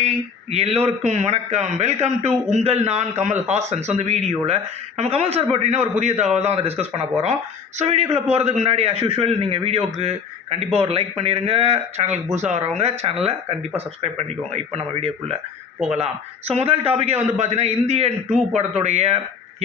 Hi எல்லோருக்கும் வணக்கம். Welcome to உங்கள் நான் கமல் ஹாசன். ஸோ இந்த வீடியோவில் நம்ம கமல் சார் பற்றினா ஒரு புதிய தகவல் தான் வந்து டிஸ்கஸ் பண்ண போகிறோம் ஸோ வீடியோக்குள்ளே போகிறதுக்கு முன்னாடி அஸ் யூஷுவல் நீங்கள் வீடியோவுக்கு கண்டிப்பாக ஒரு லைக் பண்ணிடுங்க சேனலுக்கு புதுசாக வரவங்க சேனலை கண்டிப்பாக சப்ஸ்கிரைப் பண்ணிக்கோங்க. இப்போ நம்ம வீடியோக்குள்ளே போகலாம். ஸோ முதல் டாப்பிக்கே வந்து பார்த்தீங்கன்னா இந்தியன் டூ படத்துடைய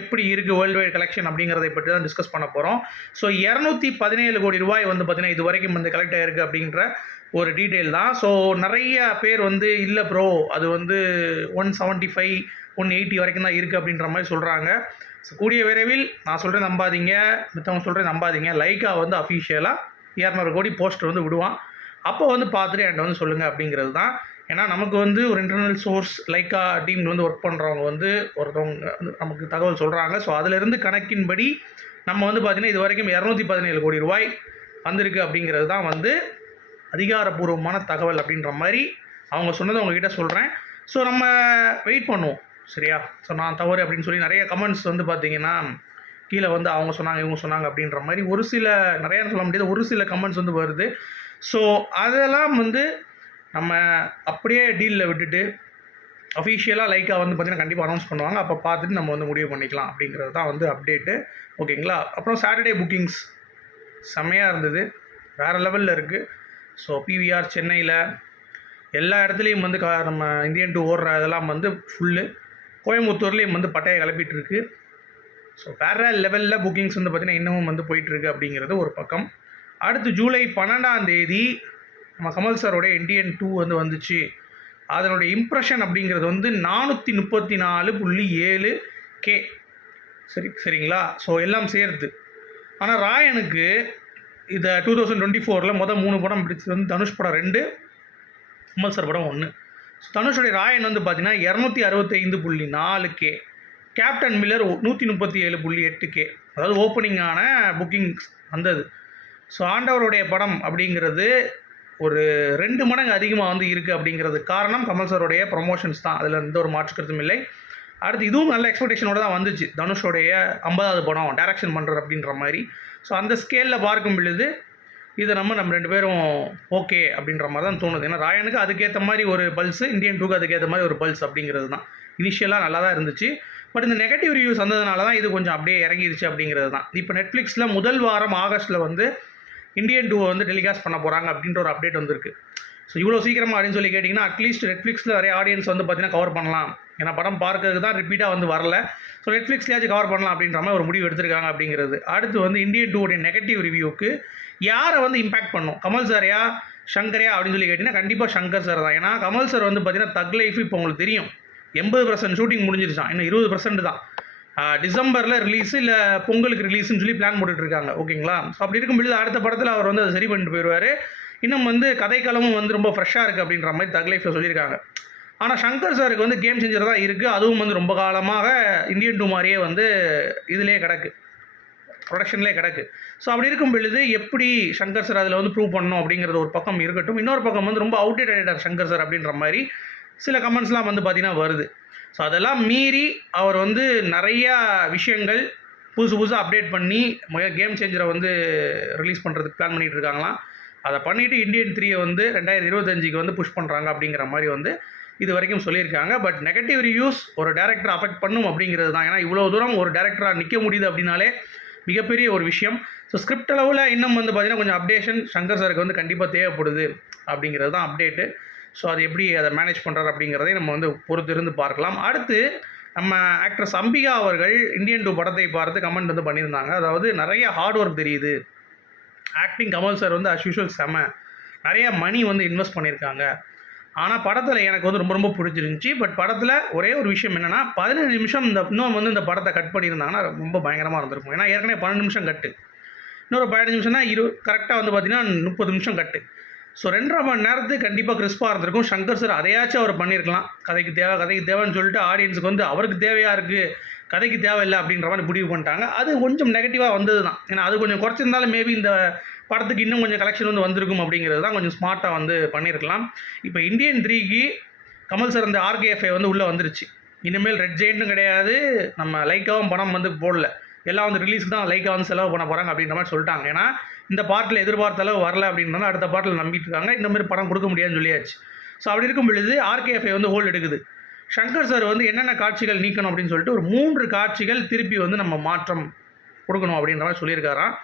எப்படி இருக்குது வேர்ல்டு வைட் கலெக்ஷன் அப்படிங்கிறதை பற்றி தான் டிஸ்கஸ் பண்ண போகிறோம் ஸோ இரநூத்தி பதினேழு கோடி ரூபாய் வந்து பார்த்தீங்கன்னா இது வரைக்கும் வந்து கலெக்ட் ஆயிருக்கு அப்படின்ற ஒரு டீட்டெயில் தான். ஸோ நிறைய பேர் வந்து இல்லை ப்ரோ அது வந்து one seventy five one eighty வரைக்கும் தான் இருக்குது அப்படின்ற மாதிரி சொல்கிறாங்க ஸோ கூடிய விரைவில் நான் சொல்கிறேன் நம்பாதீங்க. மித்தவங்க சொல்கிறேன் நம்பாதீங்க. லைக்கா வந்து அஃபிஷியலாக இரநூறு கோடி போஸ்டர் வந்து விடுவான். அப்போ வந்து பார்த்துட்டு என்கிட்ட வந்து சொல்லுங்கள் அப்படிங்கிறது தான். ஏன்னா நமக்கு வந்து ஒரு இன்டர்னல் சோர்ஸ் லைக்கா டீமில் வந்து ஒர்க் பண்ணுறவங்க வந்து ஒருத்தவங்க வந்து நமக்கு தகவல் சொல்கிறாங்க ஸோ அதிலிருந்து கணக்கின்படி நம்ம வந்து பார்த்திங்கன்னா இது வரைக்கும் இரநூத்தி பதினேழு கோடி ரூபாய் வந்திருக்கு அப்படிங்கிறது தான் வந்து அதிகாரப்பூர்வமான தகவல் அப்படின்ற மாதிரி அவங்க சொன்னதை உங்ககிட்ட சொல்கிறேன் ஸோ நம்ம வெயிட் பண்ணுவோம். சரியா? ஸோ நான் தவறு அப்படின்னு சொல்லி நிறைய கமெண்ட்ஸ் வந்து பார்த்தீங்கன்னா கீழே வந்து அவங்க சொன்னாங்க இவங்க சொன்னாங்க அப்படின்ற மாதிரி ஒரு சில நிறைய சொல்ல முடியாது ஒரு சில கமெண்ட்ஸ் வந்து வருது. ஸோ அதெல்லாம் வந்து நம்ம அப்படியே டீலில் விட்டுட்டு அஃபிஷியலாக லைக்காக வந்து பார்த்திங்கன்னா கண்டிப்பாக அனௌன்ஸ் பண்ணுவாங்க. அப்போ பார்த்துட்டு நம்ம வந்து முடிவு பண்ணிக்கலாம் அப்படிங்கிறது தான் வந்து அப்டேட்டு ஓகேங்களா அப்புறம் சாட்டர்டே புக்கிங்ஸ் செம்மையாக இருந்தது. வேறு லெவலில் இருக்குது ஸோ பிவிஆர் சென்னையில் எல்லா இடத்துலையும் வந்து கா- நம்ம இந்தியன் டூ ஓடுற இதெல்லாம் வந்து ஃபுல்லு கோயம்புத்தூர்லேயும் வந்து பட்டையை கிளப்பிட்டுருக்கு ஸோ வேறு லெவலில் புக்கிங்ஸ் வந்து பார்த்திங்கன்னா இன்னமும் வந்து போயிட்டுருக்கு அப்படிங்கிறது ஒரு பக்கம். அடுத்து ஜூலை பன்னெண்டாம் தேதி நம்ம கமல் சாரோடைய இந்தியன் டூ வந்து வந்துச்சு. அதனுடைய இம்ப்ரெஷன் அப்படிங்கிறது வந்து நானூற்றி முப்பத்தி நாலு புள்ளி ஏழு கே சரி சரிங்களா? ஸோ எல்லாம் சேர்த்து ஆனால் ராயனுக்கு இதை டூ தௌசண்ட் டுவெண்ட்டி ஃபோரில் மொதல் மூணு படம் பிடிச்சது வந்து தனுஷ் படம் ரெண்டு கமல் சார் படம் ஒன்று தனுஷுடைய ராயன் வந்து பார்த்தீங்கன்னா இரநூத்தி அறுபத்தைந்து புள்ளி நாலு கே கேப்டன் மில்லர் நூற்றி முப்பத்தி ஏழு புள்ளி எட்டு கே அதாவது ஓப்பனிங்கான புக்கிங்ஸ் வந்தது. ஸோ ஆண்டவருடைய படம் அப்படிங்கிறது ஒரு ரெண்டு மடங்கு அதிகமாக வந்து இருக்குது அப்படிங்கிறது காரணம் கமல் சாருடைய ப்ரொமோஷன்ஸ் தான். அதில் எந்த ஒரு மாற்று இல்லை. அடுத்து இதுவும் நல்ல எக்ஸ்பெக்டேஷனோட தான் வந்துச்சு. தனுஷோடைய ஐம்பதாவது படம் டேரக்ஷன் பண்ணுறது அப்படின்ற மாதிரி. ஸோ அந்த ஸ்கேலில் பார்க்கும் பொழுது இதை நம்ம நம்ம ரெண்டு பேரும் ஓகே அப்படின்ற மாதிரி தான் தோணுது. ஏன்னா ராயனுக்கு அதுக்கேற்ற மாதிரி ஒரு பல்ஸ் இந்தியன் டூக்கு அதுக்கேற்ற மாதிரி ஒரு பல்ஸ் அப்படிங்கிறது தான். இனிஷியலாக நல்லா தான் இருந்துச்சு. பட் இந்த நெகட்டிவ் ரிவ்யூஸ் வந்ததுனால தான் இது கொஞ்சம் அப்படியே இறங்கிருச்சு அப்படிங்கிறது தான். இப்போ நெட்ஃப்ளிக்ஸில் முதல் வாரம் ஆகஸ்ட்டில் வந்து இந்தியன் டூவை வந்து டெலிகாஸ்ட் பண்ண போகிறாங்க அப்படின்ற ஒரு அப்டேட் வந்திருக்கு. ஸோ இவ்வளோ சீக்கிரமாக அப்படின்னு சொல்லி கேட்டிங்கன்னா அட்லீஸ்ட் நெட்ஃப்ளிக்ஸில் நிறைய ஆடியன்ஸ் வந்து பார்த்தீங்கன்னா கவர் பண்ணலாம். ஏன்னா படம் பார்க்கறதுக்கு தான் ரிப்பீட்டாக வந்து வரல. ஸோ நெட்ஃப்ளிக்ஸ்லேயாச்சும் கவர் பண்ணலாம் அப்படின்ற மாதிரி ஒரு முடிவு எடுத்திருக்காங்க அப்படிங்கிறது. அடுத்து வந்து இந்தியன் டூவுடைய நெகட்டிவ் ரிவ்யூக்கு யாரை வந்து இம்பாக்ட் பண்ணும்? கமல் சாரையா சங்கரையா அப்படின்னு சொல்லி கேட்டிங்கன்னா கண்டிப்பாக சங்கர் சார் தான். ஏன்னா கமல் சார் வந்து பார்த்தீங்கன்னா தக் லைஃப் இப்போ உங்களுக்கு தெரியும். எண்பது பர்சன்ட் ஷூட்டிங் முடிஞ்சிருச்சான் இன்னும் இருபது பர்சன்ட் தான். டிசம்பரில் ரிலீஸு இல்லை பொங்கலுக்கு ரிலீஸ்னு சொல்லி பிளான் போட்டுட்ருக்காங்க ஓகேங்களா ஸோ அப்படி இருக்கும்பொழுது அடுத்த படத்தில் அவர் வந்து அதை சரி பண்ணிட்டு போயிடுவார் இன்னும் வந்து கதைக்களமும் வந்து ரொம்ப ஃப்ரெஷ்ஷாக இருக்குது அப்படின்ற மாதிரி தக் லைஃப்பில் சொல்லியிருக்காங்க. ஆனால் சங்கர் சாருக்கு வந்து கேம் சேஞ்சர் தான் இருக்குது அதுவும் வந்து ரொம்ப காலமாக இந்தியன் டூ மாதிரியே வந்து இதிலே கிடக்கு. ப்ரொடக்ஷன்லேயே கிடக்கு. ஸோ அப்படி இருக்கும் பொழுது எப்படி சங்கர் சார் அதில் வந்து ப்ரூவ் பண்ணணும் அப்படிங்கிறது ஒரு பக்கம் இருக்கட்டும். இன்னொரு பக்கம் வந்து ரொம்ப அவுடேட்டட் சங்கர் சார் அப்படின்ற மாதிரி சில கமெண்ட்ஸ்லாம் வந்து பார்த்திங்கன்னா வருது. ஸோ அதெல்லாம் மீறி அவர் வந்து நிறையா விஷயங்கள் புதுசு புதுசாக அப்டேட் பண்ணி கேம் சேஞ்சரை வந்து ரிலீஸ் பண்ணுறதுக்கு பிளான் பண்ணிகிட்டு இருக்காங்களாம். அதை பண்ணிவிட்டு இந்தியன் த்ரீயை வந்து ரெண்டாயிரத்தி இருபத்தஞ்சிக்கு வந்து புஷ் பண்ணுறாங்க அப்படிங்கிற மாதிரி வந்து இது வரைக்கும் சொல்லியிருக்காங்க. பட் நெகட்டிவ் ரிவ்யூஸ் ஒரு டேரக்டர் அஃபெக்ட் பண்ணும் அப்படிங்கிறது தான். ஏன்னா இவ்வளோ தூரம் ஒரு டேரக்டராக நிற்க முடியுது அப்படின்னாலே மிகப்பெரிய ஒரு விஷயம். ஸோ ஸ்கிரிப்ட் அளவில் இன்னும் வந்து பார்த்திங்கன்னா கொஞ்சம் அப்டேஷன் சங்கர் சாருக்கு வந்து கண்டிப்பாக தேவைப்படுது அப்படிங்கிறது தான் அப்டேட்டு ஸோ அது எப்படி அதை மேனேஜ் பண்ணுறாரு அப்படிங்கிறதையும் நம்ம வந்து பொறுத்து இருந்து பார்க்கலாம். அடுத்து நம்ம ஆக்ட்ரஸ் அம்பிகா அவர்கள் இந்தியன் டூ படத்தை பார்த்து கமெண்ட் வந்து பண்ணியிருந்தாங்க. அதாவது நிறைய ஹார்ட் ஒர்க் தெரியுது. ஆக்டிங் கமல் சார் வந்து அஸ் யூஷுவல் செம. நிறைய மணி வந்து இன்வெஸ்ட் பண்ணியிருக்காங்க. ஆனால் படத்தில் எனக்கு வந்து ரொம்ப ரொம்ப பிடிச்சிருந்துச்சி. பட் படத்தில் ஒரே ஒரு விஷயம் என்னென்னா பதினஞ்சு நிமிஷம் இந்த இன்னும் வந்து இந்த படத்தை கட் பண்ணியிருந்தாங்கன்னா ரொம்ப பயங்கரமாக இருந்திருக்கும். ஏன்னா ஏற்கனவே பன்னெண்டு நிமிஷம் கட்டு. இன்னொரு பதினஞ்சு நிமிஷம்னா இரு கரெக்டாக வந்து பார்த்தீங்கன்னா முப்பது நிமிஷம் கட்டு. ஸோ ரெண்டரை மணி நேரத்துக்கு கண்டிப்பாக கிறிஸ்பாக இருந்திருக்கும். சங்கர் சார் அதையாச்சும் அவர் பண்ணியிருக்கலாம். கதைக்கு தேவை கதைக்கு தேவைன்னு சொல்லிட்டு ஆடியன்ஸுக்கு வந்து அவருக்கு தேவையாக இருக்குது கதைக்கு தேவையில்லை அப்படின்ற மாதிரி முடிவு பண்ணிட்டாங்க. அது கொஞ்சம் நெகட்டிவாக வந்தது தான் ஏன்னா அது கொஞ்சம் குறைச்சிருந்தாலும் மேபி இந்த படத்துக்கு இன்னும் கொஞ்சம் கலெக்ஷன் வந்து வந்திருக்கும் அப்படிங்கிறது தான் கொஞ்சம் ஸ்மார்ட்டாக வந்து பண்ணியிருக்கலாம் இப்போ இந்தியன் த்ரீக்கு கமல் சார் அந்த ஆர்கேஎஃப்ஐ வந்து உள்ளே வந்துருச்சு. இனிமேல் ரெட் ஜெயின்ட்டும் கிடையாது. நம்ம லைக்காவும் படம் வந்து போடல. எல்லாம் வந்து ரிலீஸ்க்கு தான் லைக்காக வந்து செலவு பண்ண போகிறாங்க அப்படின்ற மாதிரி சொல்லிட்டாங்க. ஏன்னா இந்த பாட்டில் எதிர்பார்த்த அளவு வரல அப்படின்றனால அடுத்த பாட்டில் நம்பிட்டு இருக்காங்க. இந்த மாதிரி படம் கொடுக்க முடியாதுன்னு சொல்லியாச்சு. ஸோ அப்படி இருக்கும் பொழுது ஆர்கேஎஃப்ஐ வந்து ஹோல்ட் எடுக்குது. சங்கர் சார் வந்து என்னென்ன காட்சிகள் நீக்கணும் அப்படின்னு சொல்லிட்டு ஒரு மூன்று காட்சிகள் திருப்பி வந்து நம்ம மாற்றம் கொடுக்கணும் அப்படின்ற மாதிரி சொல்லியிருக்காராம்.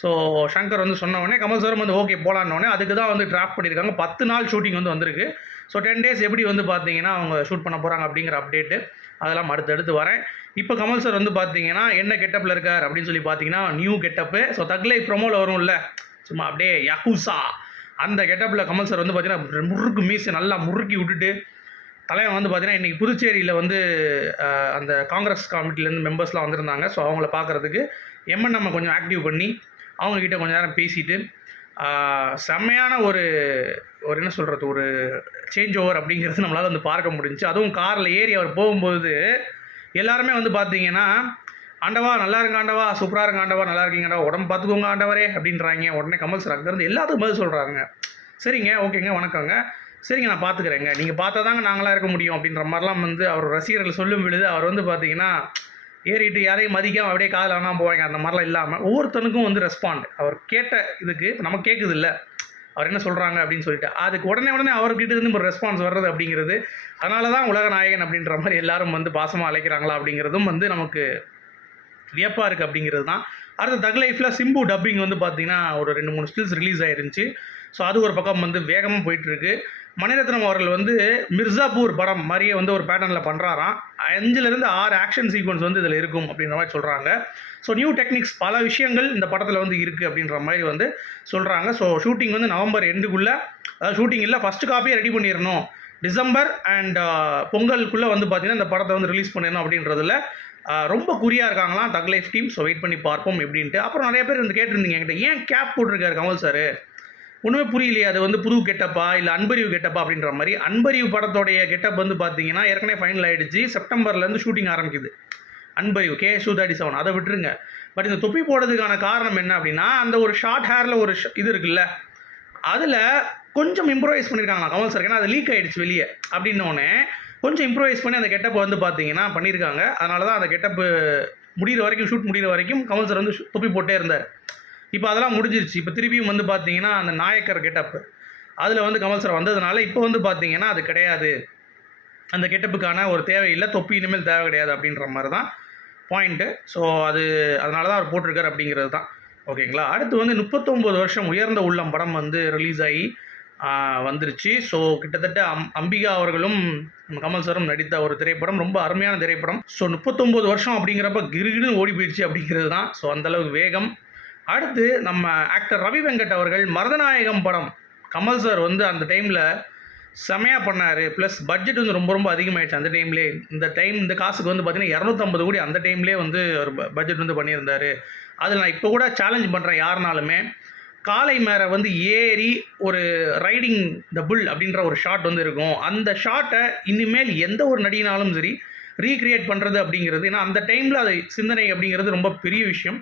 ஸோ சங்கர் வந்து சொன்ன உடனே கமல் சாரும் வந்து ஓகே போலான்னு உடனே அதுக்கு தான் வந்து டிராஃப்ட் பண்ணியிருக்காங்க பத்து நாள் ஷூட்டிங் வந்து வந்திருக்கு. ஸோ டென் டேஸ் எப்படி வந்து பார்த்தீங்கன்னா அவங்க ஷூட் பண்ண போகிறாங்க அப்படிங்கிற அப்டேட்டு அதெல்லாம் அடுத்தடுத்து வரேன். இப்போ கமல் சார் வந்து பார்த்தீங்கன்னா என்ன கெட்டப்பில் இருக்கார் அப்படின்னு சொல்லி பார்த்தீங்கன்னா நியூ கெட்டப்பு ஸோ தக்லை ப்ரொமோவில் வரும்ல. சும்மா அப்படியே யகுசா அந்த கெட்டப்பில் கமல் சார் வந்து பார்த்தீங்கன்னா முறுக்கு மீசை நல்லா முறுக்கி விட்டுட்டு தலைவன் வந்து பார்த்தீங்கன்னா இன்றைக்கி புதுச்சேரியில் வந்து அந்த காங்கிரஸ் கமிட்டிலேருந்து மெம்பர்ஸ்லாம் வந்திருந்தாங்க. ஸோ அவங்கள பார்க்குறதுக்கு எம்என் நம்ம கொஞ்சம் ஆக்டிவ் பண்ணி அவங்கக்கிட்ட கொஞ்ச நேரம் பேசிட்டு செம்மையான ஒரு ஒரு என்ன சொல்கிறது ஒரு சேஞ்ச் ஓவர் அப்படிங்கிறது நம்மளால் வந்து பார்க்க முடிஞ்சுச்சு. அதுவும் காரில் ஏறி அவர் போகும்போது எல்லாருமே வந்து பார்த்தீங்கன்னா ஆண்டவா நல்லா இருங்க ஆண்டவா சூப்பராக இருங்க ஆண்டவா நல்லா இருக்கீங்கடா உடம்பு பார்த்துக்கோங்க ஆண்டவரே அப்படின்றாங்க. உடனே கமல் சார் அங்கேருந்து எல்லாத்துக்கும் பதில் சொல்கிறாங்க சரிங்க ஓகேங்க வணக்கங்க. சரிங்க நான் பார்த்துக்கிறேங்க நீங்கள் பார்த்தா தாங்க நாங்களாம் இருக்க முடியும் அப்படின்ற மாதிரிலாம் வந்து அவர் ரசிகர்கள் சொல்லும் பொழுது அவர் வந்து பார்த்தீங்கன்னா ஏறிட்டு யாரையும் மதிக்காமல் அப்படியே காதில் ஆனால் போவாங்க. அந்த மாதிரிலாம் இல்லாமல் ஒவ்வொருத்தனுக்கும் வந்து ரெஸ்பாண்ட் அவர் கேட்ட இதுக்கு இப்ப நமக்கு கேட்குது இல்லை. அவர் என்ன சொல்கிறாங்க அப்படின்னு சொல்லிட்டு. அதுக்கு உடனே உடனே அவர்கிட்ட இருந்து ஒரு ரெஸ்பான்ஸ் வர்றது அப்படிங்கிறது அதனால தான் உலக நாயகன் அப்படின்ற மாதிரி எல்லாரும் வந்து பாசமாக அழைக்கிறாங்களா அப்படிங்கிறதும் வந்து நமக்கு வியப்பாக இருக்குது அப்படிங்கிறது தான். அடுத்த தக் லைஃப்பில் சிம்பு டப்பிங் வந்து பார்த்திங்கன்னா ஒரு ரெண்டு மூணு ஸ்டில்ஸ் ரிலீஸ் ஆயிருந்துச்சு. ஸோ அது ஒரு பக்கம் வந்து வேகமாக போயிட்டுருக்கு மணிரத்னம் அவர்கள் வந்து மிர்சாப்பூர் படம் மாதிரியே வந்து ஒரு பேட்டர்னில் பண்ணுறாராம் அஞ்சுலேருந்து ஆறு ஆக்ஷன் சீக்வன்ஸ் வந்து இதில் இருக்கும் அப்படின்ற மாதிரி சொல்கிறாங்க ஸோ நியூ டெக்னிக்ஸ் பல விஷயங்கள் இந்த படத்தில் வந்து இருக்குது அப்படின்ற மாதிரி வந்து சொல்கிறாங்க ஸோ ஷூட்டிங் வந்து நவம்பர் எண்டுக்குள்ளே அதாவது ஷூட்டிங் இல்லை ஃபஸ்ட்டு காப்பியை ரெடி பண்ணிடணும் டிசம்பர் அண்ட் பொங்கலுக்குள்ளே வந்து பார்த்திங்கன்னா இந்த படத்தை வந்து ரிலீஸ் பண்ணிடணும் அப்படின்றதுல ரொம்ப குறியாக இருக்காங்களாம் thug life team. So wait பண்ணி பார்ப்போம் எப்படின்ட்டு. அப்புறம் நிறைய பேர் வந்து கேட்டிருந்தீங்க என்கிட்ட ஏன் கேப் போட்டிருக்காரு கமல் சார் ஒன்றுமே புரியலையே அது வந்து புது கெட்டப்பா இல்லை அன்பறிவு கெட்டப்பா அப்படின்ற மாதிரி. அன்பறிவு படத்தோடைய கெட்டப் வந்து பார்த்தீங்கன்னா ஏற்கனவே ஃபைனல் ஆகிடுச்சு செப்டம்பர்லேருந்து ஷூட்டிங் ஆரம்பிக்குது. Anbariv K two thirty seven அதை விட்டுருங்க. பட் இந்த தொப்பி போடுறதுக்கான காரணம் என்ன அப்படின்னா அந்த ஒரு ஷார்ட் ஹேரில் ஒரு இது இருக்குல்ல அதில் கொஞ்சம் இம்ப்ரோவைஸ் பண்ணியிருக்காங்களா கமல் சார் ஏன்னா அது லீக் ஆகிடுச்சு வெளியே. அப்படின்னோடனே கொஞ்சம் இம்ப்ரோவைஸ் பண்ணி அந்த கெட்டப் வந்து பார்த்தீங்கன்னா பண்ணியிருக்காங்க அதனால தான் அந்த கெட்டப்பு முடிகிற வரைக்கும் ஷூட் முடிகிற வரைக்கும் கமல் சார் வந்து தொப்பி போட்டே இருந்தார். இப்போ அதெல்லாம் முடிஞ்சிருச்சு. இப்போ திருப்பியும் வந்து பார்த்தீங்கன்னா அந்த நாயக்கர் கெட்டப்பு. அதில் வந்து கமல் சார் வந்ததுனால இப்போ வந்து பார்த்தீங்கன்னா அது கிடையாது. அந்த கெட்டப்புக்கான ஒரு தேவையில்லை தொப்பி இனிமேல் தேவை கிடையாது அப்படின்ற மாதிரி தான் பாயிண்ட்டு ஸோ அது அதனால தான் அவர் போட்டிருக்காரு அப்படிங்கிறது தான் ஓகேங்களா அடுத்து வந்து முப்பத்தொம்போது வருஷம் உயர்ந்த உள்ளம் படம் வந்து ரிலீஸ் ஆகி வந்துருச்சு. ஸோ கிட்டத்தட்ட அம் அம்பிகா அவர்களும் கமல் சாரும் நடித்த ஒரு திரைப்படம் ரொம்ப அருமையான திரைப்படம். ஸோ முப்பத்தொம்போது வருஷம் அப்படிங்கிறப்ப கிருகிருன்னு ஓடி போயிடுச்சு அப்படிங்கிறது தான் ஸோ அந்தளவுக்கு வேகம். அடுத்து நம்ம ஆக்டர் ரவி வெங்கட் அவர்கள் மருதநாயகம் படம். கமல் சார் வந்து அந்த டைமில் செமையாக பண்ணார். ப்ளஸ் பட்ஜெட் வந்து ரொம்ப ரொம்ப அதிகமாகிடுச்சு அந்த டைம்லேயே இந்த டைம் இந்த காசுக்கு வந்து பார்த்தீங்கன்னா இரநூத்தம்பது கோடி அந்த டைம்லேயே வந்து ஒரு பட்ஜெட் வந்து பண்ணியிருந்தார். அதில் நான் இப்போ கூட சேலஞ்ச் பண்ணுறேன் யாருனாலுமே. காலை மேலே வந்து ஏறி ஒரு ரைடிங் த புல் அப்படின்ற ஒரு ஷாட் வந்து இருக்கும். அந்த ஷாட்டை இனிமேல் எந்த ஒரு நடிகினாலும் சரி ரீக்ரியேட் பண்ணுறது அப்படிங்கிறது. ஏன்னா அந்த டைமில் அது சிந்தனை அப்படிங்கிறது ரொம்ப பெரிய விஷயம்.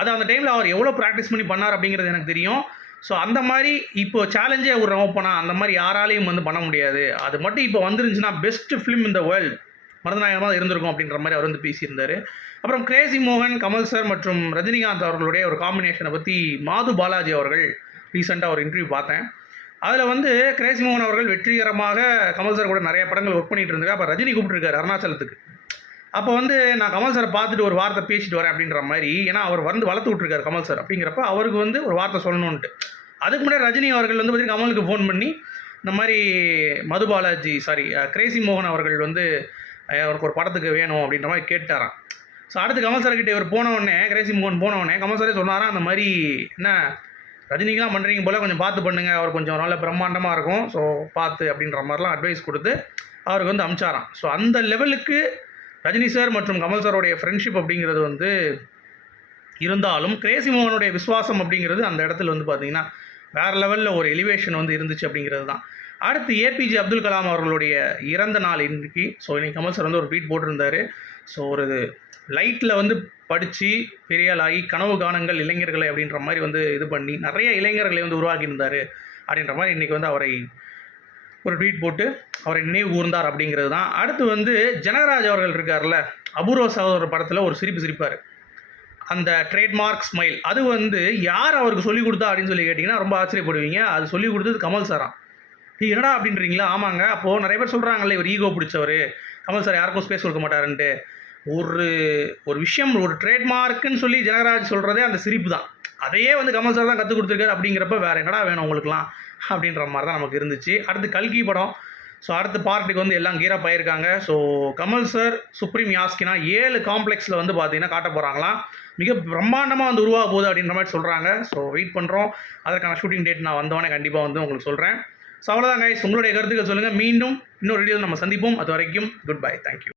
அது அந்த டைமில் அவர் எவ்வளோ ப்ராக்டிஸ் பண்ணி பண்ணார் அப்படிங்கிறது எனக்கு தெரியும். ஸோ அந்த மாதிரி இப்போ சேலஞ்சே ஒரு ஓப்பனா அந்த மாதிரி யாராலையும் வந்து பண்ண முடியாது. அது மட்டும் இப்போ வந்துருந்துச்சுன்னா பெஸ்ட் ஃபிலிம் இந்த வேர்ல்டு மருதநாயகமாக தான் இருந்திருக்கும் அப்படின்ற மாதிரி அவர் வந்து பேசியிருந்தார். அப்புறம் கிரேசி மோகன் கமல் சார் மற்றும் ரஜினிகாந்த் அவர்களுடைய ஒரு காம்பினேஷனை பற்றி மாது பாலாஜி அவர்கள் ரீசெண்டாக ஒரு இன்டர்வியூ பார்த்தேன். அதில் வந்து கிரேசி மோகன் அவர்கள் வெற்றிகரமாக கமல் சார் கூட நிறைய படங்கள் ஒர்க் பண்ணிகிட்டு இருந்தாரு அப்போ ரஜினி கூப்பிட்டுருக்காரு அருணாச்சலத்துக்கு. அப்போ வந்து நான் கமல் சாரை பார்த்துட்டு ஒரு வார்த்தை பேசிட்டு வரேன் அப்படின்ற மாதிரி ஏன்னா அவர் வந்து வளர்த்து விட்ருக்காரு கமல் சார் அப்படிங்கிறப்ப அவருக்கு வந்து ஒரு வார்த்தை சொல்லணுன்ட்டு அதுக்கு முன்னாடி ரஜினி அவர்கள் வந்து பார்த்தீங்கன்னா கமலுக்கு ஃபோன் பண்ணி இந்த மாதிரி மது பாலாஜி சாரி கிரேசி மோகன் அவர்கள் வந்து அவருக்கு ஒரு படத்துக்கு வேணும் அப்படின்ற மாதிரி கேட்டாராம். ஸோ அடுத்து கமல் சார்கிட்ட இவர் போன கிரேசி மோகன் போன கமல் சாரே சொன்னாராம் அந்த மாதிரி என்ன ரஜினிக்கெலாம் பண்ணுறீங்க போல் கொஞ்சம் பார்த்து பண்ணுங்கள் அவர் கொஞ்சம் நல்ல பிரம்மாண்டமாக இருக்கும் ஸோ பார்த்து அப்படின்ற மாதிரிலாம் அட்வைஸ் கொடுத்து அவருக்கு வந்து அமிச்சாராம். ஸோ அந்த லெவலுக்கு ரஜினி சார் மற்றும் கமல் சாரோடைய ஃப்ரெண்ட்ஷிப் அப்படிங்கிறது வந்து இருந்தாலும் கிரேசி மோகனுடைய விசுவாசம் அப்படிங்கிறது அந்த இடத்துல வந்து பார்த்தீங்கன்னா வேறு லெவலில் ஒரு எலிவேஷன் வந்து இருந்துச்சு அப்படிங்கிறது தான். அடுத்து ஏபிஜே அப்துல் கலாம் அவர்களுடைய இறந்த நாள் இன்றைக்கி ஸோ இன்னைக்கு கமல் சார் வந்து ஒரு ட்வீட் போட்டிருந்தாரு. ஸோ ஒரு லைட்டில் வந்து படித்து பெரியாளாகி கனவு காணங்கள் இளைஞர்களை அப்படின்ற மாதிரி வந்து இது பண்ணி நிறைய இளைஞர்களை வந்து உருவாக்கியிருந்தார் அப்படின்ற மாதிரி இன்றைக்கி வந்து அவரை ஒரு ட்வீட் போட்டு அவரை நினைவு கூர்ந்தார் அப்படிங்கிறது தான். அடுத்து வந்து ஜனகராஜ் அவர்கள் இருக்கார்ல அபூர்வ சகோதரர் படத்தில் ஒரு சிரிப்பு சிரிப்பார். அந்த ட்ரேட்மார்க் ஸ்மைல் அது வந்து யார் அவருக்கு சொல்லிக் கொடுத்தா அப்படின்னு சொல்லி கேட்டிங்கன்னா ரொம்ப ஆச்சரியப்படுவீங்க. அது சொல்லிக் கொடுத்தது கமல் சாரா நீ என்னடா? அப்படின்றீங்களா? ஆமாங்க. அப்போது நிறைய பேர் சொல்கிறாங்கல்ல இவர் ஈகோ பிடிச்சவர். கமல் சார் யாருக்கும் ஸ்பேஸ் கொடுக்க மாட்டாருன்ட்டு. ஒரு ஒரு விஷயம் ஒரு ட்ரேட்மார்க்குன்னு சொல்லி ஜனகராஜ் சொல்கிறதே அந்த சிரிப்பு தான். அதையே வந்து கமல் சார் தான் கற்றுக் கொடுத்துருக்காரு அப்படிங்கிறப்ப வேறு என்னடா வேணும் உங்களுக்குலாம் அப்படின்ற மாதிரி தான் நமக்கு இருந்துச்சு. அடுத்து கல்கி படம். ஸோ அடுத்த பார்ட்டுக்கு வந்து எல்லாம் கீரப் ஆயிருக்காங்க. ஸோ கமல் சார் சுப்ரீம் யாஸ்கினா ஏழு காம்ப்ளெக்ஸில் வந்து பார்த்தீங்கன்னா காட்ட போகிறாங்களாம் மிக பிரம்மாண்டமாக வந்து உருவாக போகுது அப்படின்ற மாதிரி சொல்கிறாங்க ஸோ வெயிட் பண்ணுறோம் அதற்கான ஷூட்டிங் டேட் நான் வந்தவொடனே கண்டிப்பாக வந்து உங்களுக்கு சொல்கிறேன் ஸோ அவ்வளோதான் கைஸ் உங்களுடைய கருத்துக்கள் சொல்லுங்கள் மீண்டும் இன்னொரு வீடியோவில் நம்ம சந்திப்போம். அது வரைக்கும் குட் பை தேங்க்யூ